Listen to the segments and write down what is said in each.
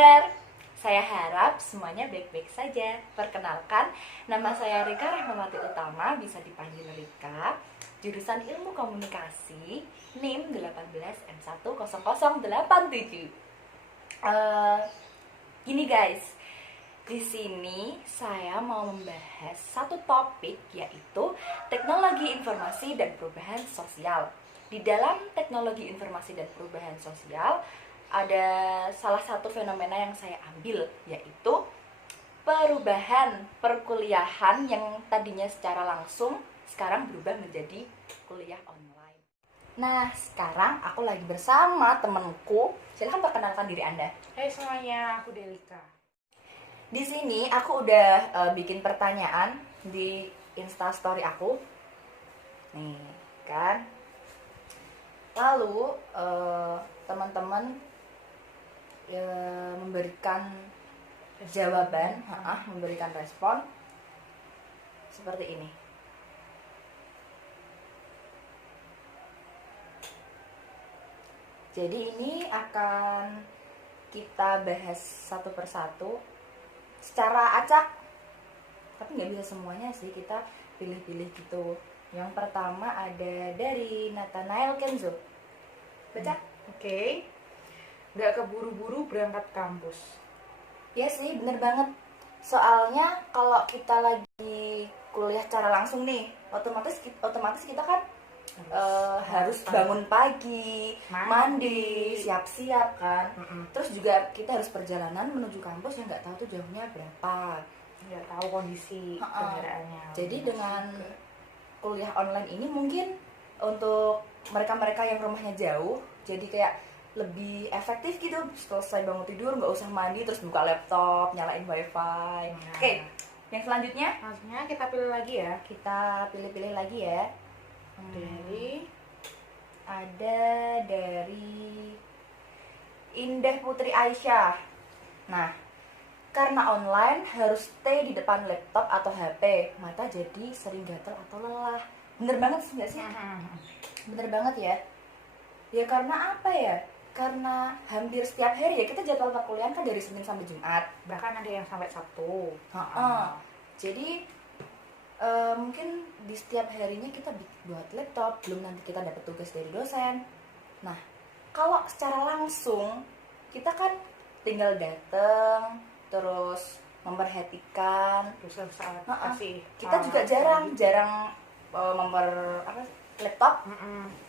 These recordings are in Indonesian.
kabar? Saya harap semuanya baik-baik saja. Perkenalkan, nama saya Rika Rahmawati Utama, bisa dipanggil Rika, jurusan Ilmu Komunikasi, NIM 18M10087. Gini guys, di sini saya mau membahas satu topik, yaitu teknologi informasi dan perubahan sosial. Di dalam teknologi informasi dan perubahan sosial ada salah satu fenomena yang saya ambil, yaitu perubahan perkuliahan yang tadinya secara langsung sekarang berubah menjadi kuliah online. Nah, sekarang aku lagi bersama temenku. Silahkan perkenalkan diri Anda. Hai semuanya, aku Delika. Di sini aku udah bikin pertanyaan di Instastory aku. Nih, kan? Lalu teman-teman memberikan jawaban, memberikan respon seperti ini. Jadi ini akan kita bahas satu persatu secara acak, tapi nggak bisa semuanya sih, kita pilih-pilih gitu. Yang pertama ada dari Nathanael Kenzo. Baca? Oke. Nggak keburu-buru berangkat kampus. Ya sih, bener banget. Soalnya kalau kita lagi kuliah secara langsung nih, otomatis kita kan harus bangun pagi, mandi, siap-siap kan. Terus juga kita harus perjalanan menuju kampus yang nggak tahu tuh jauhnya berapa, Nggak tahu kondisi kendaraannya. Jadi dengan kuliah online ini mungkin untuk mereka-mereka yang rumahnya jauh, jadi kayak lebih efektif gitu. Selesai bangun tidur nggak usah mandi, terus buka laptop, nyalain wifi. Oke, yang selanjutnya maksudnya kita pilih lagi ya. kita pilih-pilih lagi ya. Ada dari Indah Putri Aisyah. Nah, karena online harus stay di depan laptop atau HP, mata jadi sering gatal atau lelah. Bener banget sih, nggak sih? Bener banget ya. Ya karena apa ya? Karena hampir setiap hari ya kita jadwal perkuliahan kan dari Senin sampai Jumat. Bahkan ada yang sampai Sabtu. Jadi mungkin di setiap harinya kita buat laptop, belum nanti kita dapat tugas dari dosen. Nah, kalau secara langsung kita kan tinggal datang, terus memperhatikan. Terus saat kasih. Kita juga jarang laptop,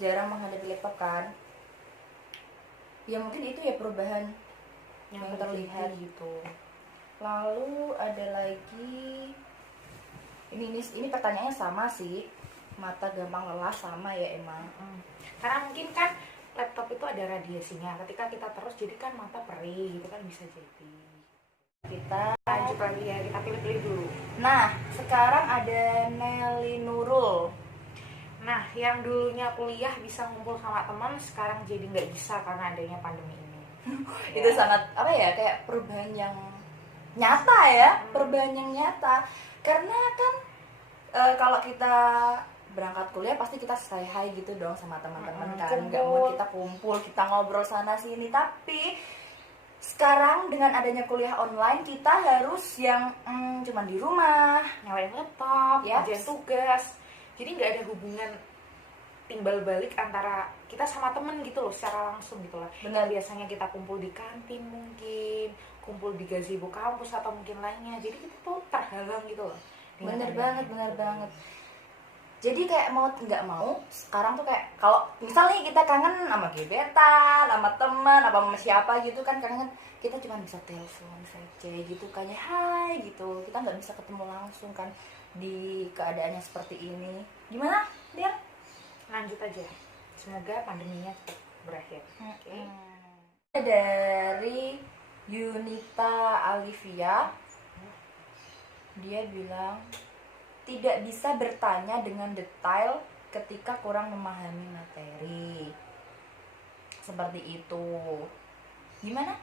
jarang menghadapi laptop kan. Ya mungkin itu ya perubahan yang terlihat gitu. Lalu ada lagi ini pertanyaannya sama sih, mata gampang lelah sama ya emang. Karena mungkin kan laptop itu ada radiasinya, ketika kita terus jadi kan mata perih gitu kan, bisa jadi. Kita lanjut lagi ya, kita pilih-pilih dulu. Nah, sekarang ada Nelly Nurul. Nah, yang dulunya kuliah bisa ngumpul sama teman, sekarang jadi nggak bisa karena adanya pandemi ini. Itu sangat apa ya, kayak perubahan yang nyata ya, perubahan yang nyata. Karena kan kalau kita berangkat kuliah pasti kita say hi gitu dong sama teman-teman kan, nggak mau kita kumpul, kita ngobrol sana sini. Tapi sekarang dengan adanya kuliah online, kita harus yang cuman di rumah nyalain laptop, kerjain tugas. Jadi nggak ada hubungan timbal balik antara kita sama temen gitu loh, secara langsung gitu lah. Benar. Biasanya kita kumpul di kantin mungkin, kumpul di gazebo kampus atau mungkin lainnya. Jadi kita tuh terhalang gitu loh. Bener banget. Jadi kayak mau nggak mau, sekarang tuh kayak kalau misalnya kita kangen sama gebetan, sama teman, apa sama siapa gitu kan, kangen, kita cuma bisa telepon saja gitu, kayak hai gitu. Kita nggak bisa ketemu langsung kan di keadaannya seperti ini. Gimana, Dia? Lanjut aja. Semoga pandeminya cepat berakhir. Dari Yunita Alivia, dia bilang tidak bisa bertanya dengan detail ketika kurang memahami materi. Seperti itu. Gimana?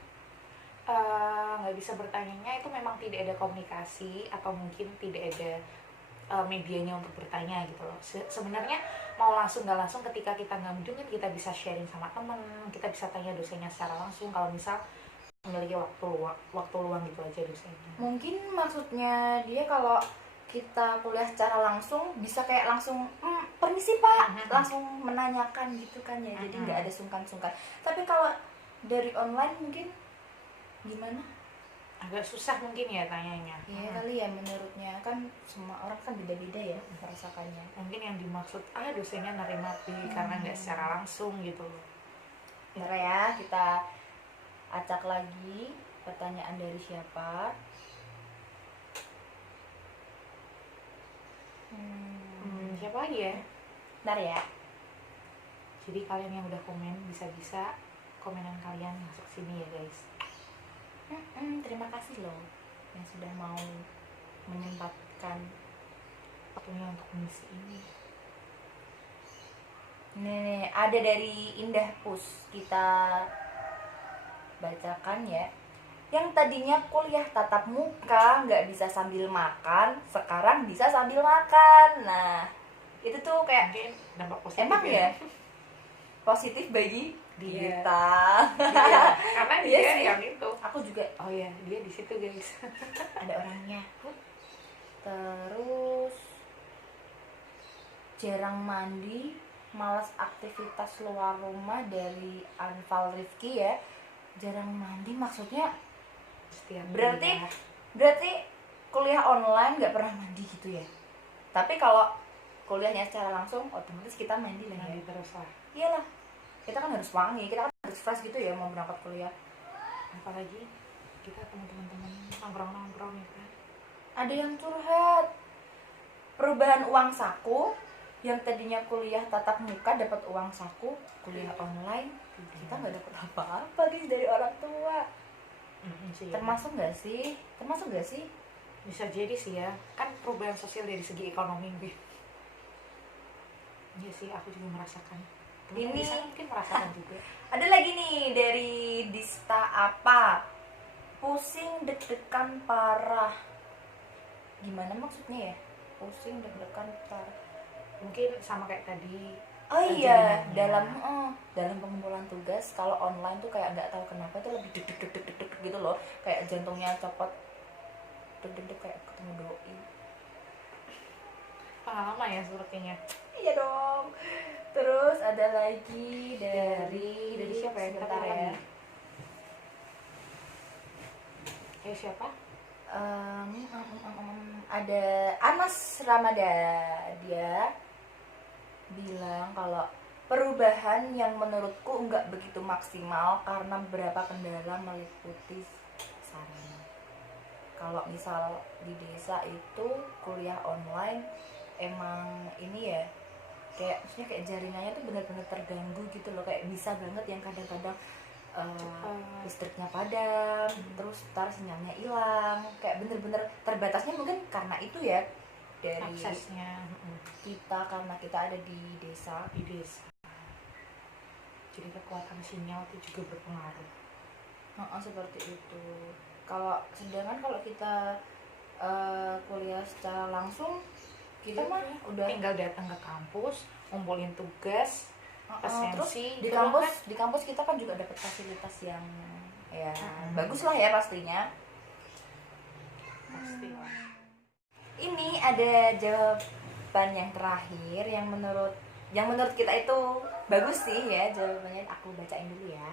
Nggak bisa bertanyanya itu memang tidak ada komunikasi atau mungkin tidak ada medianya untuk bertanya gitu loh. Sebenarnya mau langsung nggak langsung, ketika kita nggak mungkin kita bisa sharing sama temen, kita bisa tanya dosennya secara langsung. Kalau misal memiliki waktu luang gitu aja dosennya. Mungkin maksudnya dia kalau kita kuliah secara langsung bisa kayak langsung permisi pak, langsung menanyakan gitu kan ya, jadi nggak ada sungkan-sungkan. Tapi kalau dari online mungkin gimana? Agak susah mungkin ya tanyanya. Iya kali ya, menurutnya kan semua orang kan beda-beda ya merasakannya. Mungkin yang dimaksud dosennya nerima karena nggak secara langsung gitu loh. Bentar ya, kita acak lagi pertanyaan dari siapa. Siapa lagi ya? Bentar ya. Jadi kalian yang udah komen bisa-bisa komenan kalian masuk sini ya guys. Terima kasih loh yang sudah mau menyempatkan waktunya untuk mengisi ini. Nih, ada dari Indah Pus, kita bacakan ya. Yang tadinya kuliah tatap muka nggak bisa sambil makan, sekarang bisa sambil makan. Nah, itu tuh kayak Mungkin dampak positif. emang ya positif bagi Dia. kita. Iya, karena Iya dia sih. yang itu. Aku juga Oh ya, dia di situ guys. ada orangnya. Terus jarang mandi, malas aktivitas luar rumah dari Anfal Rifki ya. Jarang mandi maksudnya Setiap berarti kuliah. berarti kuliah online nggak pernah mandi gitu ya. Tapi kalau kuliahnya secara langsung otomatis kita mandi lah ya. Mandi terus lah. Iyalah, kita kan harus wangi, kita kan harus fresh gitu ya mau berangkat kuliah. Apalagi kita teman-teman nongkrong-nongkrong ya kan. Ada yang curhat perubahan uang saku, yang tadinya kuliah tatap muka dapat uang saku, kuliah online kita nggak dapat apa-apa guys dari orang tua. Sih, Termasuk nggak sih? Termasuk nggak sih? bisa jadi sih ya, kan perubahan sosial dari segi ekonomi gue. Iya sih, aku juga merasakan. Teman-teman Ini- di sana mungkin merasakan juga. Ada lagi nih dari Dista apa? Pusing deg-degan parah. Gimana maksudnya ya? Pusing deg-degan parah. Mungkin sama kayak tadi. Oh iya, Jaringannya. dalam pengumpulan tugas kalau online tuh kayak nggak tahu kenapa tuh lebih deg-deg gitu loh, kayak jantungnya cepet deg-deg kayak ketemu doi. Pengalaman ya sepertinya. Iya dong. Terus ada lagi dari siapa ya? Sebentar Kita ya. lagi. Siapa? Ada Anas Ramada, dia bilang kalau perubahan yang menurutku nggak begitu maksimal karena beberapa kendala meliputi sarana. Kalau misal di desa itu kuliah online emang ini ya, kayak maksudnya kayak jaringannya tuh benar-benar terganggu gitu loh, kayak bisa banget yang kadang-kadang listriknya padam, terus ntar sinyalnya hilang, kayak bener-bener terbatasnya mungkin karena itu ya, dari Aksesnya kita karena kita ada di desa. di desa. Jadi kekuatan sinyal itu juga berpengaruh. Seperti itu. Sedangkan kalau kita kuliah secara langsung, kita mah udah tinggal datang ke kampus, ngumpulin tugas, terus presensi. di gitu kampus kan. di kampus kita kan juga dapat fasilitas yang ya bagus lah ya pastinya. Pasti. Ini ada jawaban yang terakhir yang menurut kita itu bagus sih ya jawabannya, aku bacain dulu ya.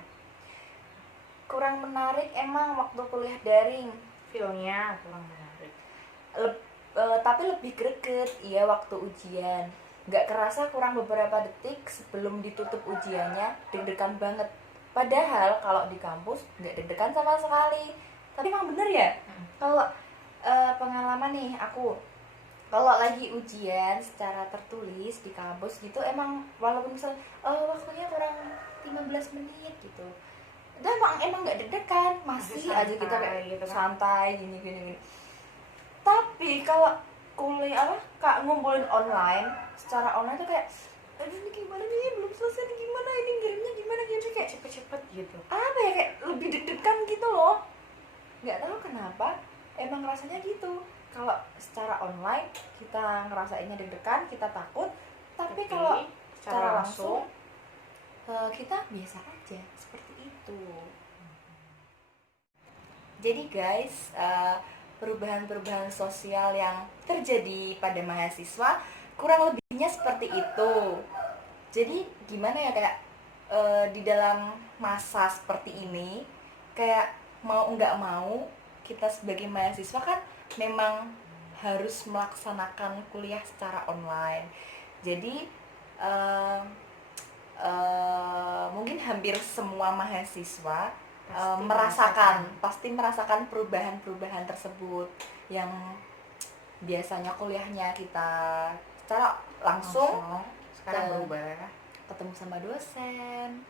Kurang menarik emang waktu kuliah daring, Feelnya kurang menarik. tapi lebih greget iya waktu ujian. Nggak kerasa kurang beberapa detik sebelum ditutup ujiannya deg-degan banget. Padahal kalau di kampus nggak deg-degan sama sekali. Tapi emang bener ya, kalau pengalaman nih aku, kalau lagi ujian secara tertulis di kampus gitu emang walaupun misal waktunya kurang 15 menit gitu, itu emang nggak deg-degan, masih aja kita kayak gitu kan. santai gini. Tapi kalau kuliah kak ngumpulin online, secara online tuh kayak aduh ini gimana nih, belum selesai nih, gimana ini ngirimnya gimana gitu, kayak Cepet-cepet gitu. apa ya, kayak lebih deg-degan gitu loh. Nggak tahu kenapa emang rasanya gitu. Kalau secara online kita ngerasainnya deg-degan, kita takut, tapi kalau secara langsung kita biasa aja, seperti itu. Jadi guys, perubahan-perubahan sosial yang terjadi pada mahasiswa kurang lebihnya seperti itu. Jadi gimana ya, kayak di dalam masa seperti ini, kayak mau nggak mau kita sebagai mahasiswa kan memang harus melaksanakan kuliah secara online. Jadi eh, mungkin hampir semua mahasiswa pasti merasakan perubahan-perubahan tersebut, yang biasanya kuliahnya kita secara langsung sekarang ke- berubah. ketemu sama dosen,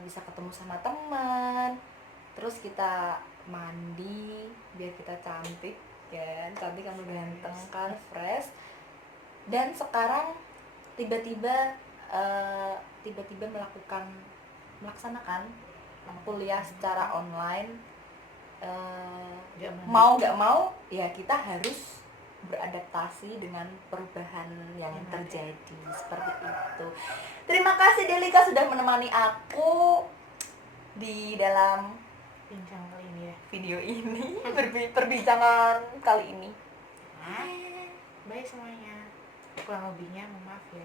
bisa ketemu sama teman, terus kita mandi biar kita cantik kan, cantik kan, ganteng kan, fresh. Dan sekarang tiba-tiba tiba-tiba melaksanakan kuliah secara online. Mau nggak mau ya kita harus beradaptasi dengan perubahan yang terjadi seperti itu. Terima kasih Delika sudah menemani aku di dalam Bincang kali ini ya. video ini, perbincangan kali ini. Baik semuanya. Kurang lebihnya mohon maaf ya.